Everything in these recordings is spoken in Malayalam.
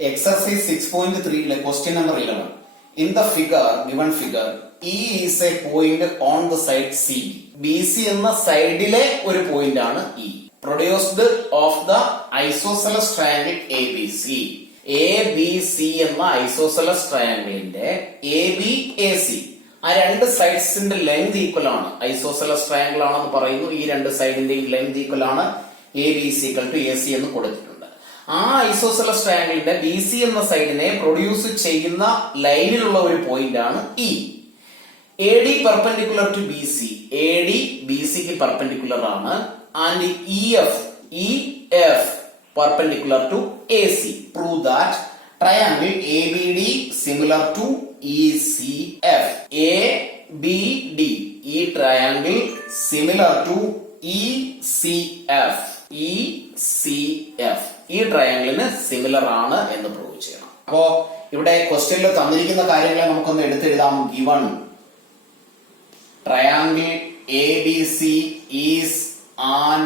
Exercise 6.3 question number 11. In the given figure, E is a point on the side C. BC എന്ന സൈഡിലെ ഒരു പോയിന്റ് ആണ് E. Produced of the isosceles triangle ABC. ABC എന്ന isosceles triangleന്റെ AB AC. ആ രണ്ട് സൈഡ്സിന്റെ ലെങ്ത് ഈക്വൽ ആണ്. ഐസോസെലസ് ട്രയാങ്കിൾ ആണെന്ന് പറയുന്നു. ഈ രണ്ട് സൈഡിന്റെയും ലെങ്ത് ഈക്വൽ ആണ്. ABC = AC എന്ന് കൊടുത്തിട്ടുണ്ട്. ആ ഐസോസെലസ് ട്രയാങ്കിളിന്റെ BC എന്ന സൈഡിനെ പ്രൊഡ്യൂസ് ചെയ്യുന്ന ലൈനിലുള്ള ഒരു പോയിന്റ് ആണ് E. AD perpendicular to BC. AD BCക്ക് പെർപെൻഡിക്കുലർ ആണ്. And EF perpendicular to AC. Prove that triangle ABD similar to ECF. ABD ഈ triangle similar to ECF. ECF ഈ ട്രയാങ്കിളിന് സിമിലർ ആണ് എന്ന് പ്രൂവ് ചെയ്യണം. അപ്പോ ഇവിടെ ക്വസ്റ്റ്യനിൽ തന്നിരിക്കുന്ന കാര്യങ്ങളെ നമുക്കൊന്ന് എടുത്തെഴുതാം. Given triangle ABC is an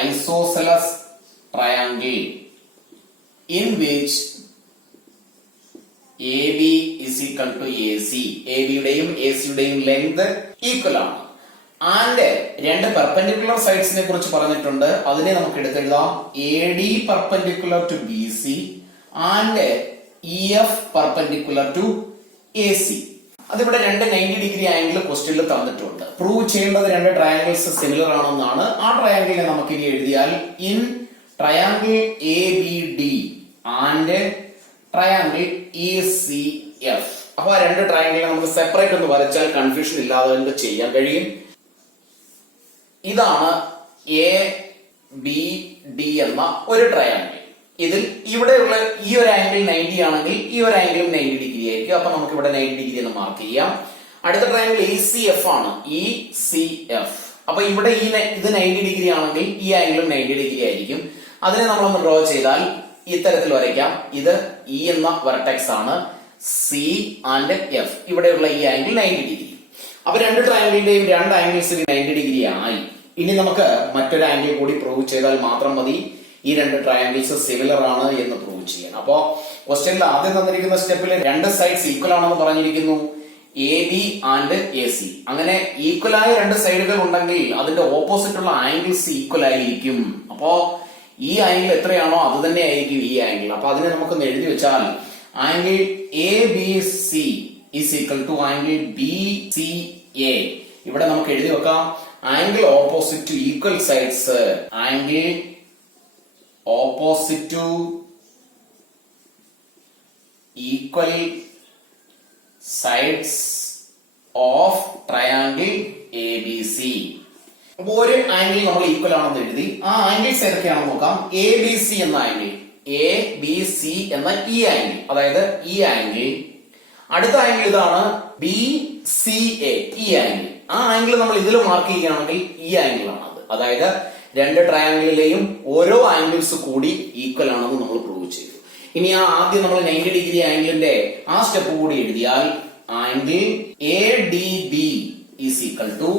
isosceles triangle in which AB is equal to AC. AB യുടെയും AC യുടെയും ലെങ്ത് ഈക്വൽ ആണ്. ആൻഡ് രണ്ട് പെർപെൻഡിക്കുലർ സൈഡ്സിനെ കുറിച്ച് പറഞ്ഞിട്ടുണ്ട്. അതിനെ നമുക്ക് എടുത്തെഴുതാം. AD perpendicular to BC and EF perpendicular to AC. അതിവിടെ രണ്ട് 90 ഡിഗ്രി ആംഗിൾ ക്വസ്റ്റ്യനിൽ തന്നിട്ടുണ്ട്. പ്രൂവ് ചെയ്യേണ്ടത് രണ്ട് ട്രയാങ്കിൾസ് സിമിലർ ആണെന്നാണ്. ആ ട്രയാങ്കിളിനെ നമുക്ക് ഇനി എഴുതിയാൽ in triangle ABD and triangle ECF. അപ്പൊ ആ രണ്ട് ട്രയാങ്കിളിനെ നമുക്ക് സെപ്പറേറ്റ് ഒന്ന് വരച്ചാൽ കൺഫ്യൂഷൻ ഇല്ലാതെ ചെയ്യാൻ കഴിയും. ഇതാണ് ABD എന്ന ഒരു ട്രയാങ്കിൾ. ഇതിൽ ഇവിടെയുള്ള ഈ ഒരു ആംഗിൾ 90 ആണെങ്കിൽ ഈ ഒരു ആംഗിളും 90 ഡിഗ്രി ആയിരിക്കും. അപ്പൊ നമുക്ക് ഇവിടെ 90 ഡിഗ്രി എന്ന് മാർക്ക് ചെയ്യാം. അടുത്ത ട്രയാങ്കിൾ ECF ആണ്. ECF. അപ്പൊ ഇവിടെ ഇത് 90 ഡിഗ്രി ആണെങ്കിൽ ഈ ആംഗിളും 90 ഡിഗ്രി ആയിരിക്കും. അതിനെ നമ്മളൊന്ന് ഡ്രോ ചെയ്താൽ ഇത്തരത്തിൽ വരയ്ക്കാം. ഇത് E എന്ന വെർട്ടെക്സ് ആണ്. C and F. ഇവിടെയുള്ള ഈ ആംഗിൾ 90 ഡിഗ്രി. അപ്പൊ രണ്ട് ട്രയാങ്കിളിന്റെയും രണ്ട് ആംഗിൾസ് 90 ഡിഗ്രി ആയി. ഇനി നമുക്ക് മറ്റൊരു ആംഗിൾ കൂടി പ്രൂവ് ചെയ്താൽ മാത്രം മതി ഈ രണ്ട് ട്രയാങ്കിൾസ് സിമിലർ ആണ് എന്ന് പ്രൂവ് ചെയ്യാൻ. അപ്പോ ക്വസ്റ്റ്യനിൽ ആദ്യം തന്നിരിക്കുന്ന സ്റ്റെപ്പിൽ രണ്ട് സൈഡ്സ് ഈക്വൽ ആണെന്ന് പറഞ്ഞിരിക്കുന്നു. AB and AC. അങ്ങനെ ഈക്വൽ ആയ രണ്ട് സൈഡുകൾ ഉണ്ടെങ്കിൽ അതിന്റെ ഓപ്പോസിറ്റ് ഉള്ള ആംഗിൾസ് ഈക്വൽ ആയിരിക്കും. അപ്പോ ഈ ആംഗിൾ എത്രയാണോ അത് തന്നെ ആയിരിക്കും ഈ ആംഗിൾ. അപ്പൊ അതിനെ നമുക്കൊന്ന് എഴുതി വെച്ചാൽ angle ABC is equal to angle BCA. ഇവിടെ നമുക്ക് എഴുതി വെക്കാം angle opposite two equal sides. Angle opposite to equal sides of triangle ABC. അപ്പൊ ഒരു ആംഗിൾ നമ്മൾ ഈക്വൽ ആണെന്ന് എഴുതി. ആ ആംഗിൾസ് ഏതൊക്കെയാണെന്ന് നോക്കാം. ABC എന്ന ആംഗിൾ, ABC എന്ന ഈ ആംഗിൾ, അതായത് ഈ ആംഗിൾ. അടുത്ത ആംഗിൾ ഇതാണ് BCA, ഈ ആംഗിൾ. ആ ആംഗിൾ നമ്മൾ ഇതിൽ മാർക്ക് ചെയ്യുകയാണെങ്കിൽ ഈ ആംഗിൾ ആണത്. അതായത് രണ്ട് ട്രയാങ്കിളിലെയും ഓരോ ആംഗിൾസ് കൂടി ഈക്വൽ ആണെന്ന് നമ്മൾ പ്രൂവ് ചെയ്തു. ഇനി ആദ്യം നമ്മൾ 90 ഡിഗ്രി ആംഗിളിന്റെ ആ സ്റ്റെപ്പ് കൂടി എഴുതിയാൽ angle ADB is equal to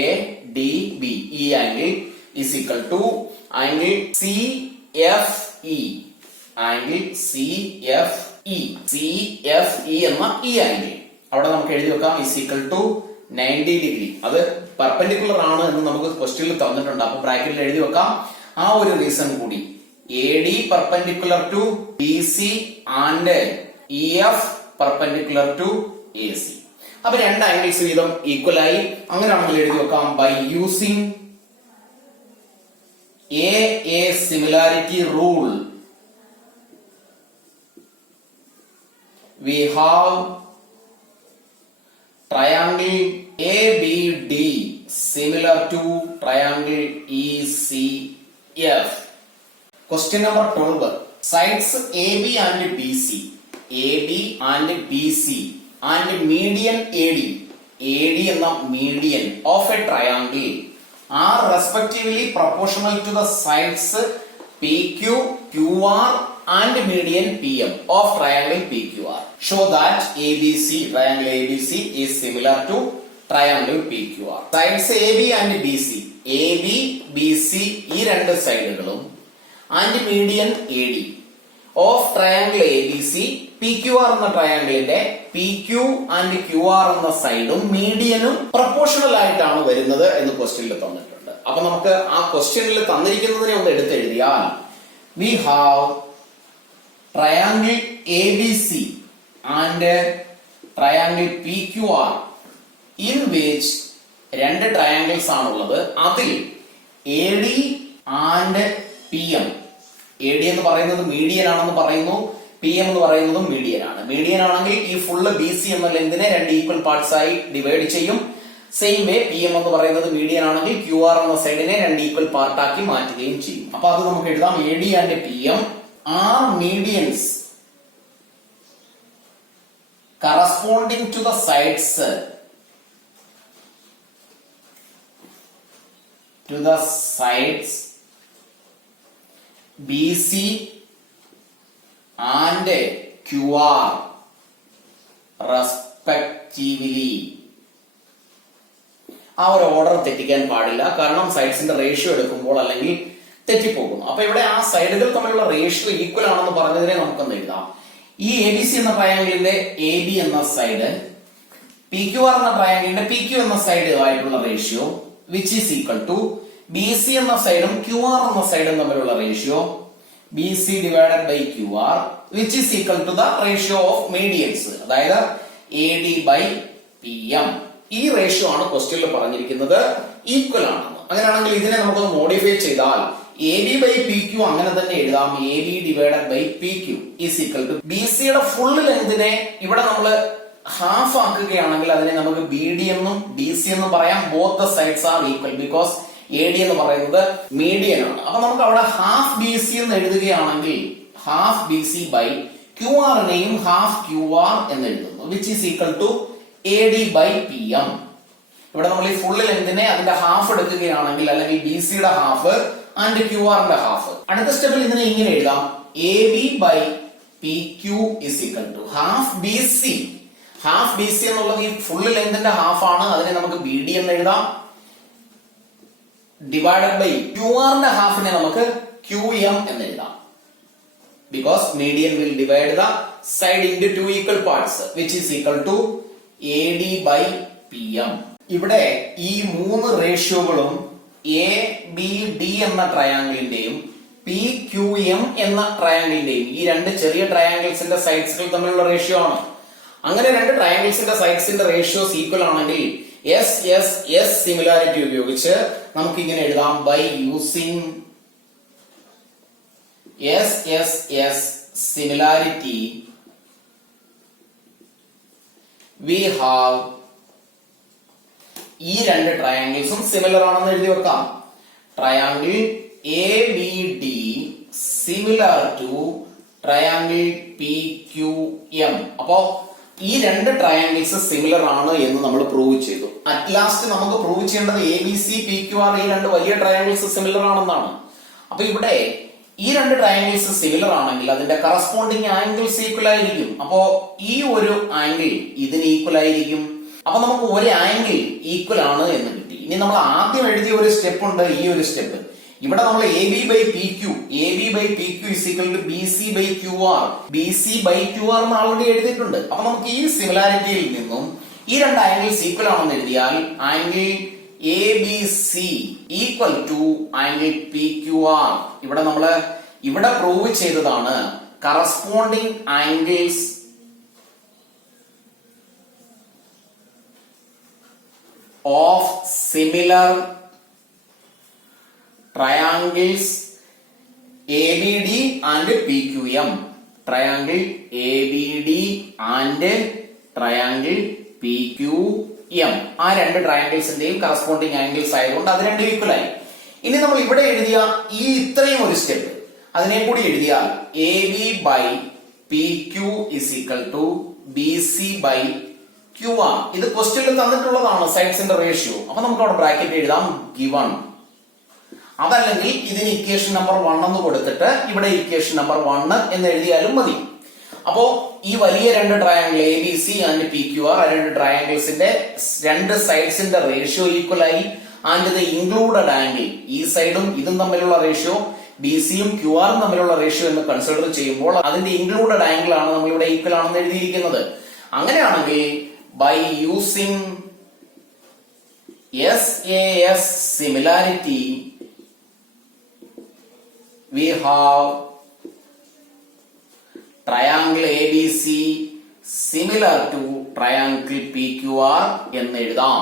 ADB. ഈ angle is equal to angle CFE. Angle CFE. CFE എന്ന ഈ ആംഗിൾ അവിടെ നമുക്ക് എഴുതി വെക്കാം ഈസ് ഈക്വൽ ടു 90 ഡിഗ്രി. അത് പെർപെൻഡിക്കുലർ ആണ് എന്ന് നമുക്ക് ക്വസ്റ്റ്യനിൽ തന്നിട്ടുണ്ട്. അപ്പൊ ബ്രാക്കറ്റിൽ എഴുതി വെക്കാം. ആ ഒരു റീസൺ കൂടി AD perpendicular to BC and EF perpendicular to AC. അപ്പൊ രണ്ട് ആംഗിൾസ് വീതം ഈക്വൽ ആയി. അങ്ങനെയാണെങ്കിൽ എഴുതി വെക്കാം by using A similarity rule we have triangle ABD similar to triangle ECF. Question number 12. Sides AB and BC, AB and BC and median AD, AD എന്ന median of a triangle are respectively proportional to the sides PQ, QR and median PM of triangle PQR. Show that ABC, triangle ABC is similar to triangle PQR. Sides AB and BC, AB, BC ഈ രണ്ട് സൈഡുകളും and median AD of triangle A B C P Q R എന്ന ട്രയാങ്കിളിന്റെ P Q and Q R എന്ന സൈഡും മീഡിയനും പ്രൊപ്പോർഷണൽ ആയിട്ടാണ് വരുന്നത് എന്ന് ക്വസ്റ്റ്യനിൽ തന്നിട്ടുണ്ട്. അപ്പൊ നമുക്ക് ആ ക്വസ്റ്റ്യനിൽ തന്നിരിക്കുന്നതിനെ ഒന്ന് എടുത്തെഴുതിയാൽ we have triangle A B C and triangle P Q R in which രണ്ട് ട്രയാങ്കിൾസ് ആണുള്ളത്. അതിൽ A D and P M, A D എന്ന് പറയുന്നത് മീഡിയൻ ആണെന്ന് പറയുന്നു, പി എം എന്ന് പറയുന്നതും മീഡിയൻ ആണ്. മീഡിയൻ ആണെങ്കിൽ ഈ ഫുള്ള് ബി സി എന്ന ലെന്തിനെ രണ്ട് ഈക്വൽ പാർട്സ് ആയി ഡിവൈഡ് ചെയ്യും. സെയിം വേ പി എം എന്ന് പറയുന്നത് മീഡിയൻ ആണെങ്കിൽ ക്യു ആർ എന്ന സൈഡിനെ രണ്ട് ഈക്വൽ പാർട്ടാക്കി മാറ്റുകയും ചെയ്യും. അപ്പൊ അത് നമുക്ക് എഴുതാം. A D and P M are medians corresponding to the sides BC and QR respectively. ആ ഒരു ഓർഡർ തെറ്റിക്കാൻ പാടില്ല, കാരണം സൈഡ്സിന്റെ റേഷ്യോ എടുക്കുമ്പോൾ അല്ലെങ്കിൽ തെറ്റിപ്പോകുന്നു. അപ്പൊ ഇവിടെ ആ സൈഡുകൾ തമ്മിലുള്ള റേഷ്യോ ഈക്വൽ ആണെന്ന് പറഞ്ഞതിനെ നമുക്കൊന്ന് എഴുതാം. ഈ എ ബി സി എന്ന ട്രയാങ്കിളിന്റെ എ ബി എന്ന സൈഡ് പി ക്യു ആർ എന്ന ട്രയാങ്കിളിന്റെ പി ക്യു എന്ന സൈഡ് ആയിട്ടുള്ള ratio which is equal to B C എന്ന സൈഡും ക്യു ആർ എന്ന സൈഡും തമ്മിലുള്ള ratio B C divided by Q R which is equal to the ratio of medians, അതായത് A D by P M. ഈ റേഷ്യോ ആണ് ക്വസ്റ്റ്യനിൽ പറഞ്ഞിരിക്കുന്നത് ഈക്വൽ ആണെന്ന്. അങ്ങനെയാണെങ്കിൽ ഇതിനെ നമുക്കൊന്ന് മോഡിഫൈ ചെയ്താൽ A B by P Q അങ്ങനെ തന്നെ എഴുതാം. A B divided by P Q is equal to B സിയുടെ ഫുൾ ലെങ്തിനെ ഇവിടെ നമ്മൾ ഹാഫ് ആക്കുകയാണെങ്കിൽ അതിനെ നമുക്ക് ബി ഡി എന്നും ബി സി എന്നും പറയാം. Both the sides are equal because A D എന്ന് പറയുന്നത് മീഡിയൻ ആണ്. അപ്പൊ നമുക്ക് അവിടെ ഹാഫ് ബി സി എന്ന് എഴുതുകയാണെങ്കിൽ half B C by Q ആറിനെയും ഹാഫ് ക്യു ആർ എന്ന് എഴുതുന്നു which is equal to A D by P M. ഇവിടെ നമ്മൾ ഈ ഫുൾ ലെങ്തിനെ അതിന്റെ ഹാഫ് എടുക്കുകയാണെങ്കിൽ അല്ലെങ്കിൽ ബി സിയുടെ ഹാഫ് ആൻഡ് ക്യു ആറിന്റെ ഹാഫ്. അടുത്ത സ്റ്റെപ്പിൽ ഇതിനെ ഇങ്ങനെ എഴുതാം. A B by P Q is equal to half B C. Half B C എന്നുള്ളത് ഈ ഫുൾ ലെങ്തിന്റെ ഹാഫ് ആണ്, അതിനെ നമുക്ക് ബി ഡി എന്ന് എഴുതാം. ഡിവൈഡഡ് ബൈ ക്യു ആറിന്റെ ഹാഫിനെ നമുക്ക് ക്യു എം എന്ന് എഴുതാം. Because median will divide the side into two equal parts which is equal to A D by P M. ഇവിടെ ഈ മൂന്ന് റേഷ്യോകളും എ ബി ഡി എന്ന ട്രയാങ്കിളിന്റെയും പി ക്യു എം എന്ന ട്രയാങ്കിളിന്റെയും ഈ രണ്ട് ചെറിയ ട്രയാങ്കിൾസിന്റെ സൈഡ്സുകൾ തമ്മിലുള്ള റേഷ്യോ ആണ്. അങ്ങനെ രണ്ട് ട്രയാങ്കിൾസിന്റെ സൈഡ്സിന്റെ റേഷ്യോസ് ഈക്വൽ ആണെങ്കിൽ എസ് എസ് എസ് സിമിലാരിറ്റി ഉപയോഗിച്ച് നമുക്ക് ഇങ്ങനെ എഴുതാം. By using S S S similarity we have, ഈ രണ്ട് ട്രയാങ്കിൾസും സിമിലർ ആണെന്ന് എഴുതി വെക്കാം. Triangle A B D similar to triangle P Q M. അപ്പോ ഈ രണ്ട് ട്രയാങ്കിൾസ് സിമിലർ ആണ് എന്ന് നമ്മൾ പ്രൂവ് ചെയ്തു. അറ്റ് ലാസ്റ്റ് നമുക്ക് പ്രൂവ് ചെയ്യേണ്ടത് A B C P Q R ഈ രണ്ട് വലിയ ട്രയാങ്കിൾസ് സിമിലർ ആണെന്നാണ്. അപ്പൊ ഇവിടെ ഈ രണ്ട് ട്രയാങ്കിൾസ് സിമിലർ ആണെങ്കിൽ അതിന്റെ കറസ്പോണ്ടിങ് ആംഗിൾസ് ഈക്വൽ ആയിരിക്കും. അപ്പോ ഈ ഒരു ആംഗിൾ ഇതിന് ഈക്വൽ ആയിരിക്കും. അപ്പൊ നമുക്ക് ഒരു ആംഗിൾ ഈക്വൽ ആണ് എന്ന് കിട്ടി. ഇനി നമ്മൾ ആദ്യം എഴുതിയ ഒരു സ്റ്റെപ്പ് ഉണ്ട്, ഈ ഒരു സ്റ്റെപ്പ്. ഇവിടെ നമ്മൾ A B by P Q, A B by P Q is equal to B C by Q R, B C by Q R എന്ന് ആൾറെഡി എഴുതിയിട്ടുണ്ട്. അപ്പൊ നമുക്ക് ഈ സിമിലാരിറ്റിയിൽ നിന്നും ഈ രണ്ട് ആംഗിൾസ് ഈക്വൽ ആണെന്ന് എഴുതിയാൽ angle A B C equal to angle P Q R. ഇവിടെ പ്രൂവ് ചെയ്തതാണ് corresponding angles of similar triangles ABD and PQM. Triangle ABD and triangle PQM. ആ രണ്ട് ട്രയാങ്കിൾസിന്റെയും കറസ്പോണ്ടിങ് ആംഗിൾസ് ആയതുകൊണ്ട് അത് രണ്ടും ഈക്വൽ ആയി. ഇനി നമ്മൾ ഇവിടെ എഴുതിയ ഈ ഇത്രയും ഒരു സ്റ്റെപ്പ് അതിനെ കൂടി എഴുതിയാൽ A B by P Q is equal to B C by Q R. ഇത് ക്വസ്റ്റ്യനിൽ തന്നിട്ടുള്ളതാണ് സൈഡ്സിന്റെ റേഷ്യോ. അപ്പൊ നമുക്ക് അവിടെ ബ്രാക്കറ്റ് എഴുതാം ഗിവൺ. അതല്ലെങ്കിൽ ഇതിന് ഇക്വേഷൻ നമ്പർ 1 എന്ന് കൊടുത്തിട്ട് ഇവിടെ ഇക്വേഷൻ നമ്പർ 1 എന്ന് എഴുതിയാലും മതി. അപ്പോ ഈ വലിയ രണ്ട് triangle A B C and P Q R, രണ്ട് ട്രയാങ്കിൾസിന്റെ രണ്ട് സൈഡ്സിന്റെ റേഷ്യോ ഈക്വൽ ആയി. ആൻഡ് ദ ഇൻക്ലൂഡഡ് ആംഗിൾ, ഈ സൈഡും ഇതും തമ്മിലുള്ള റേഷ്യോ ബി സിയും ക്യു ആറും തമ്മിലുള്ള റേഷ്യോ എന്ന് കൺസിഡർ ചെയ്യുമ്പോൾ അതിന്റെ ഇൻക്ലൂഡഡ് ആംഗിൾ ആണ് നമ്മൾ ഇവിടെ ഈക്വൽ ആണെന്ന് എഴുതിയിരിക്കുന്നത്. അങ്ങനെയാണെങ്കിൽ by using SAS similarity we have triangle ABC similar to triangle PQR എന്ന് എഴുതാം.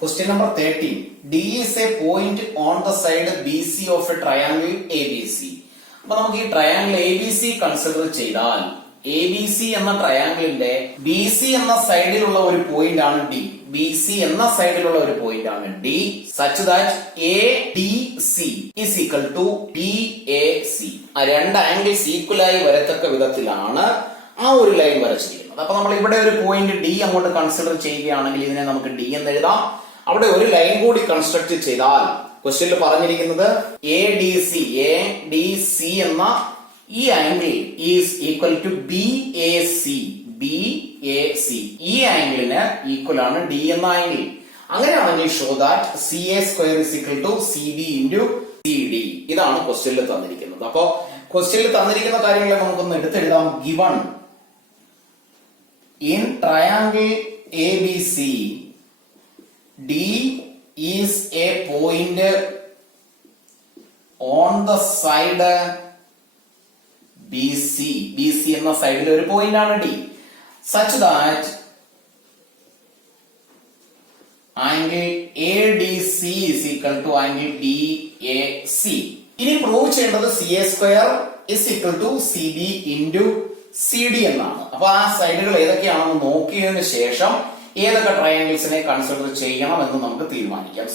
Question number 13. D is a point on the side BC of a triangle ABC. അപ്പൊ നമുക്ക് ഈ ട്രയാങ്കിൾ ABC കൺസിഡർ ചെയ്താൽ ABC എന്ന ട്രയാങ്കിളിന്റെ BC എന്ന സൈഡിലുള്ള ഒരു പോയിന്റ് ആണ് D. BC എന്ന സൈഡിലുള്ള ഒരു പോയിന്റ് ആണ് D such that ADC is equal to BAC. ആ രണ്ട് ആംഗിൾസ് ഈക്വൽ ആയി വരത്തക്ക വിധത്തിലാണ് ആ ഒരു ലൈൻ വരച്ചിരിക്കുന്നത്. അപ്പൊ നമ്മൾ ഇവിടെ ഒരു പോയിന്റ് D അങ്ങോട്ട് കൺസിഡർ ചെയ്യുകയാണെങ്കിൽ ഇതിനെ നമുക്ക് D എന്ന് എഴുതാം. അവിടെ ഒരു ലൈൻ കൂടി കൺസ്ട്രക്ട് ചെയ്താൽ ക്വസ്റ്റ്യനിൽ പറഞ്ഞിരിക്കുന്നത് ADC എന്ന ഈ angle is equal to BAC. ഈ ആംഗിളിന് ഈക്വൽ ആണ് D എന്ന ആംഗിൾ. അങ്ങനെയാണെങ്കിൽ show that CA square is equal to CB into CD. ഇതാണ് ക്വസ്റ്റ്യനിൽ തന്നിരിക്കുന്നത്. അപ്പോ ക്വസ്റ്റ്യനിൽ തന്നിരിക്കുന്ന കാര്യങ്ങളെ നമുക്കൊന്ന് എടുത്തെഴുതാം. Given in triangle ABC D is a point on the side BC എന്ന സൈഡിൽ ഒരു പോയിന്റ് ആണ് D such that angle ADC is equal to angle BAC. ഇനി പ്രൂവ് ചെയ്യേണ്ടത് CA square is equal to CB into CD എന്നാണ്. അപ്പൊ ആ സൈഡുകൾ ഏതൊക്കെയാണെന്ന് നോക്കിയതിനു ശേഷം ഏതൊക്കെ ട്രയാങ്കിൾസിനെ കൺസിഡർ ചെയ്യണം എന്ന് നമുക്ക് തീരുമാനിക്കാം.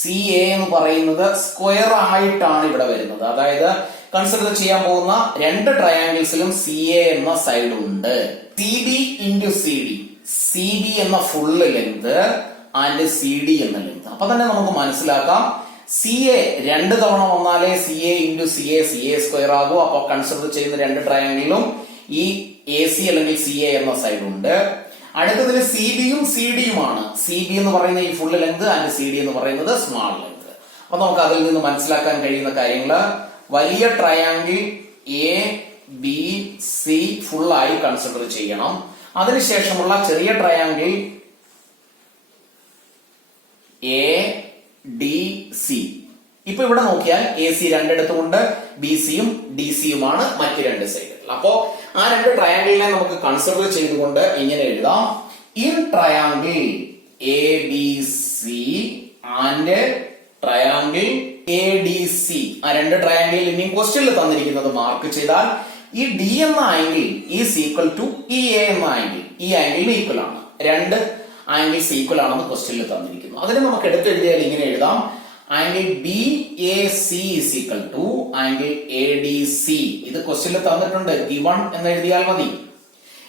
CA എന്ന് പറയുന്നത് സ്ക്വയർ ആയിട്ടാണ് ഇവിടെ വരുന്നത്. അതായത് കൺസിഡർ ചെയ്യാൻ പോകുന്ന രണ്ട് ട്രയാങ്കിൾസിലും CA എന്ന സൈഡ് ഉണ്ട്. CB ഇൻറ്റു CB എന്ന ഫുള്ള് ലെങ്ത് ആൻഡ് CD എന്ന ലെങ്ത്. അപ്പൊ തന്നെ നമുക്ക് മനസ്സിലാക്കാം CA രണ്ട് തവണ വന്നാലേ CA ഇൻറ്റു CA സ്ക്വയർ ആകും. അപ്പൊ കൺസിഡർ ചെയ്യുന്ന രണ്ട് ട്രയാങ്കിളിലും ഈ AC അല്ലെങ്കിൽ CA എന്ന സൈഡ് ഉണ്ട്. അടുത്തതിൽ CBയും CDയുമാണ്. CB എന്ന് പറയുന്ന ഈ ഫുൾ ലെങ്ത് ആൻഡ് CD എന്ന് പറയുന്നത് സ്മാൾ ലെങ്ത്. അപ്പൊ നമുക്ക് അതിൽ നിന്ന് മനസ്സിലാക്കാൻ കഴിയുന്ന കാര്യങ്ങള് വലിയ ട്രയാങ്കിൾ ABC ഫുൾ ആയി കൺസിഡർ ചെയ്യണം. അതിനുശേഷമുള്ള ചെറിയ ട്രയാങ്കിൾ ADC. ഇപ്പൊ ഇവിടെ നോക്കിയാൽ AC രണ്ടിടത്തുമുണ്ട്, BCയും DCയുമാണ് മറ്റു രണ്ട് സൈഡുകൾ. അപ്പോ ആ രണ്ട് ട്രയാങ്കിളിനെ നമുക്ക് കൺസിഡർ ചെയ്തുകൊണ്ട് ഇങ്ങനെ എഴുതാം. In triangle ABC and triangle ADC. ആ രണ്ട് ട്രയാങ്കിളിൽ ഇനിയും ക്വസ്റ്റ്യനിൽ തന്നിരിക്കുന്നത് മാർക്ക് ചെയ്താൽ ഈ D എന്ന ആംഗിൾ ഈസ് ഈക്വൽ ടു ഈ A എന്ന ആംഗിൾ ഈ ആംഗിളിന് ഈക്വൽ ആണ്. രണ്ട് ആംഗിൾസ് ഈക്വൽ ആണെന്ന് ക്വസ്റ്റ്യനിൽ തന്നിരിക്കുന്നു. അതിനെ നമുക്ക് എടുത്തെഴുതിയാൽ ഇങ്ങനെ എഴുതാം. Angle BAC is equal to angle ADC. ഇത് ക്വസ്റ്റ്യനിൽ തന്നിട്ടുണ്ട്. ഗിവൺ എന്ന് എഴുതിയാൽ മതി.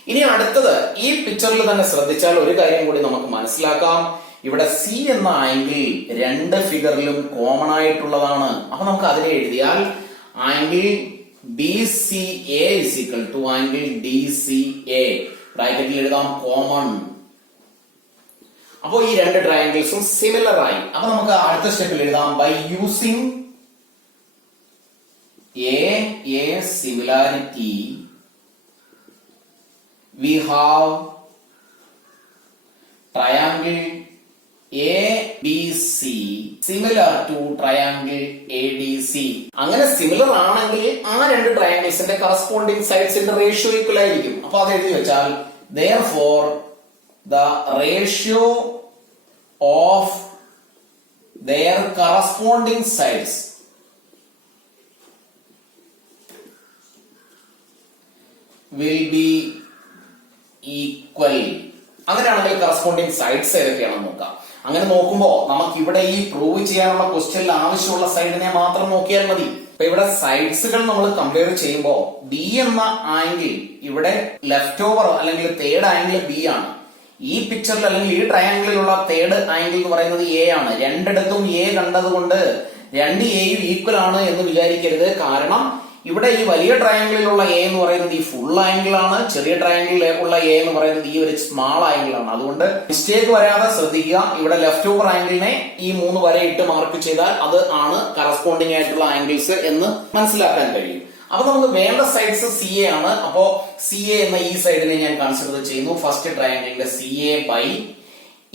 ഇനി അടുത്തത് ഈ പിക്ചറിൽ തന്നെ ശ്രദ്ധിച്ചാൽ ഒരു കാര്യം കൂടി നമുക്ക് മനസ്സിലാക്കാം. ഇവിടെ C എന്ന ആംഗിൾ രണ്ട് ഫിഗറിലും കോമൺ ആയിട്ടുള്ളതാണ്. അപ്പൊ നമുക്ക് അതിനെ എഴുതിയാൽ angle BCA is equal to angle DCA. ബ്രാക്കറ്റിൽ എഴുതാം കോമൺ. അപ്പോ ഈ രണ്ട് ട്രയാങ്കിൾസും സിമിലർ ആയി. അപ്പൊ നമുക്ക് അടുത്ത സ്റ്റെപ്പിൽ എഴുതാം. By using A similarity we have triangle ABC similar to triangle ADC. അങ്ങനെ സിമിലർ ആണെങ്കിൽ ആ രണ്ട് ട്രയാങ്കിൾസിന്റെ കറസ്പോണ്ടിങ് സൈഡ്സിന്റെ റേഷ്യോ ഈക്വൽ ആയിരിക്കും. അപ്പൊ അത് എഴുതി വെച്ചാൽ therefore the ratio of their corresponding sides will be equal. അങ്ങനെയാണെങ്കിൽ കറസ്പോണ്ടിങ് സൈഡ്സ് ഏതൊക്കെയാണെന്ന് നോക്കാം. അങ്ങനെ നോക്കുമ്പോൾ നമുക്ക് ഇവിടെ ഈ പ്രൂവ് ചെയ്യാനുള്ള ക്വസ്റ്റ്യനിൽ ആവശ്യമുള്ള സൈഡിനെ മാത്രം നോക്കിയാൽ മതി. അപ്പൊ ഇവിടെ സൈഡ്സുകൾ നമ്മൾ കമ്പയർ ചെയ്യുമ്പോൾ B എന്ന ആംഗിൾ ഇവിടെ ലെഫ്റ്റ് ഓവർ അല്ലെങ്കിൽ തേർഡ് ആംഗിൾ B ആണ്. ഈ പിക്ചറിൽ അല്ലെങ്കിൽ ഈ ട്രയാംഗിളിലുള്ള തേർഡ് ആംഗിൾ എന്ന് പറയുന്നത് A ആണ്. രണ്ടിടത്തും A കണ്ടതുകൊണ്ട് രണ്ട് Aയും ഈക്വൽ ആണ് എന്ന് വിചാരിക്കരുത്. കാരണം ഇവിടെ ഈ വലിയ ട്രയാങ്കിളിലുള്ള എ എന്ന് പറയുന്നത് ഈ ഫുൾ ആംഗിൾ ആണ്, ചെറിയ ട്രയാങ്കിളിൽ ഉള്ള എ എന്ന് പറയുന്നത് ഈ ഒരു സ്മാൾ ആംഗിൾ ആണ്. അതുകൊണ്ട് മിസ്റ്റേക്ക് വരാതെ ശ്രദ്ധിക്കുക. ഇവിടെ ലെഫ്റ്റ് ഓവർ ആംഗിളിനെ ഈ 3 വര ഇട്ട് മാർക്ക് ചെയ്താൽ അത് ആണ് കറസ്പോണ്ടിങ് ആയിട്ടുള്ള ആംഗിൾസ് എന്ന് മനസ്സിലാക്കാൻ കഴിയും. അപ്പൊ നമുക്ക് വേണ്ട സൈഡ്സ് സി എ ആണ്. അപ്പോ സി എ എന്ന ഈ സൈഡിനെ ഞാൻ കൺസിഡർ ചെയ്യുന്നു. ഫസ്റ്റ് ട്രയാങ്കിളിന്റെ സി എ ബൈ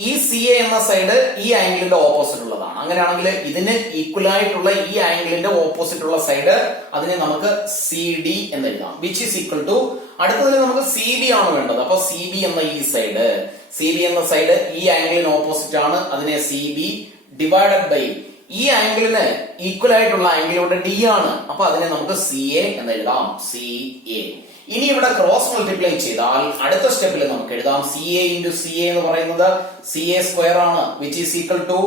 ഈ സി എ എന്ന സൈഡ് ഈ ആംഗിളിന്റെ ഓപ്പോസിറ്റ് ഉള്ളതാണ്. അങ്ങനെയാണെങ്കിൽ ഇതിന് ഈക്വൽ ആയിട്ടുള്ള ഈ ആംഗിളിന്റെ ഓപ്പോസിറ്റ് ഉള്ള സൈഡ് അതിനെ നമുക്ക് സി ഡി എന്ന് എഴുതാം. വിച്ച് ഈസ് ഈക്വൽ ടു അടുത്തതിൽ നമുക്ക് സി ബി ആണ് വേണ്ടത്. അപ്പൊ സി ബി എന്ന ഈ സൈഡ് ഈ ആംഗിളിന് ഓപ്പോസിറ്റ് ആണ്. അതിനെ സി ബി ഡിവൈഡഡ് ബൈ ഈ ആംഗിളിന് ഈക്വൽ ആയിട്ടുള്ള ആംഗിൾ ഇവിടെ ഡി ആണ്. അപ്പൊ അതിനെ നമുക്ക് സി എ എന്ന് എഴുതാം. C A. ഇനി ഇവിടെ ക്രോസ് മൾട്ടിപ്ലൈ ചെയ്താൽ അടുത്ത സ്റ്റെപ്പിൽ നമുക്ക് എഴുതാം C A into C A എന്ന് പറയുന്നത് സി എ സ്ക്വയർ ആണ്. Which is equal to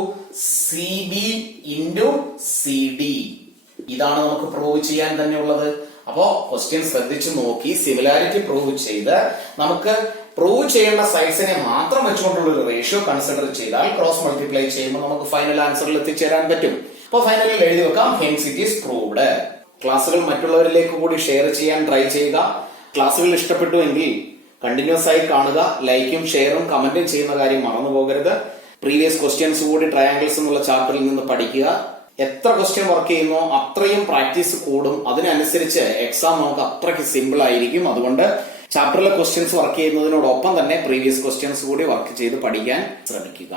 C B into C D. ഇതാണ് നമുക്ക് പ്രൂവ് ചെയ്യാൻ തന്നെ ഉള്ളത്. അപ്പോ ക്വസ്റ്റ്യൻ ശ്രദ്ധിച്ചു നോക്കി സിമിലാരിറ്റി പ്രൂവ് ചെയ്ത് നമുക്ക് പ്രൂവ് ചെയ്യേണ്ട സൈഡ്സിനെ മാത്രം വെച്ചുകൊണ്ടുള്ള ഒരു റേഷ്യോ കൺസിഡർ ചെയ്താൽ ക്രോസ് മൾട്ടിപ്ലൈ ചെയ്യുമ്പോൾ നമുക്ക് ഫൈനൽ ആൻസറിൽ എത്തിച്ചേരാൻ പറ്റും. അപ്പൊ ഫൈനലിൽ എഴുതി വെക്കാം ഹെൻസ് ഇറ്റ് ഈസ് പ്രൂവ്ഡ്. ക്ലാസ്സുകൾ മറ്റുള്ളവരിലേക്ക് കൂടി ഷെയർ ചെയ്യാൻ ട്രൈ ചെയ്യുക. ക്ലാസ്സുകൾ ഇഷ്ടപ്പെട്ടുവെങ്കിൽ കണ്ടിന്യൂസ് ആയി കാണുക. ലൈക്കും ഷെയറും കമന്റും ചെയ്യുന്ന കാര്യം മറന്നു പോകരുത്. പ്രീവിയസ് ക്വസ്റ്റ്യൻസ് കൂടി ട്രയാങ്കിൾസ് എന്നുള്ള ചാപ്റ്ററിൽ നിന്ന് പഠിക്കുക. എത്ര ക്വസ്റ്റ്യൻ വർക്ക് ചെയ്യുന്നോ അത്രയും പ്രാക്ടീസ് കൂടും. അതിനനുസരിച്ച് എക്സാം നമുക്ക് അത്രയ്ക്ക് സിമ്പിൾ ആയിരിക്കും. അതുകൊണ്ട് ചാപ്റ്ററിലെ ക്വസ്റ്റ്യൻസ് വർക്ക് ചെയ്യുന്നതിനോടൊപ്പം തന്നെ പ്രീവിയസ് ക്വസ്റ്റ്യൻസ് കൂടി വർക്ക് ചെയ്ത് പഠിക്കാൻ ശ്രമിക്കുക.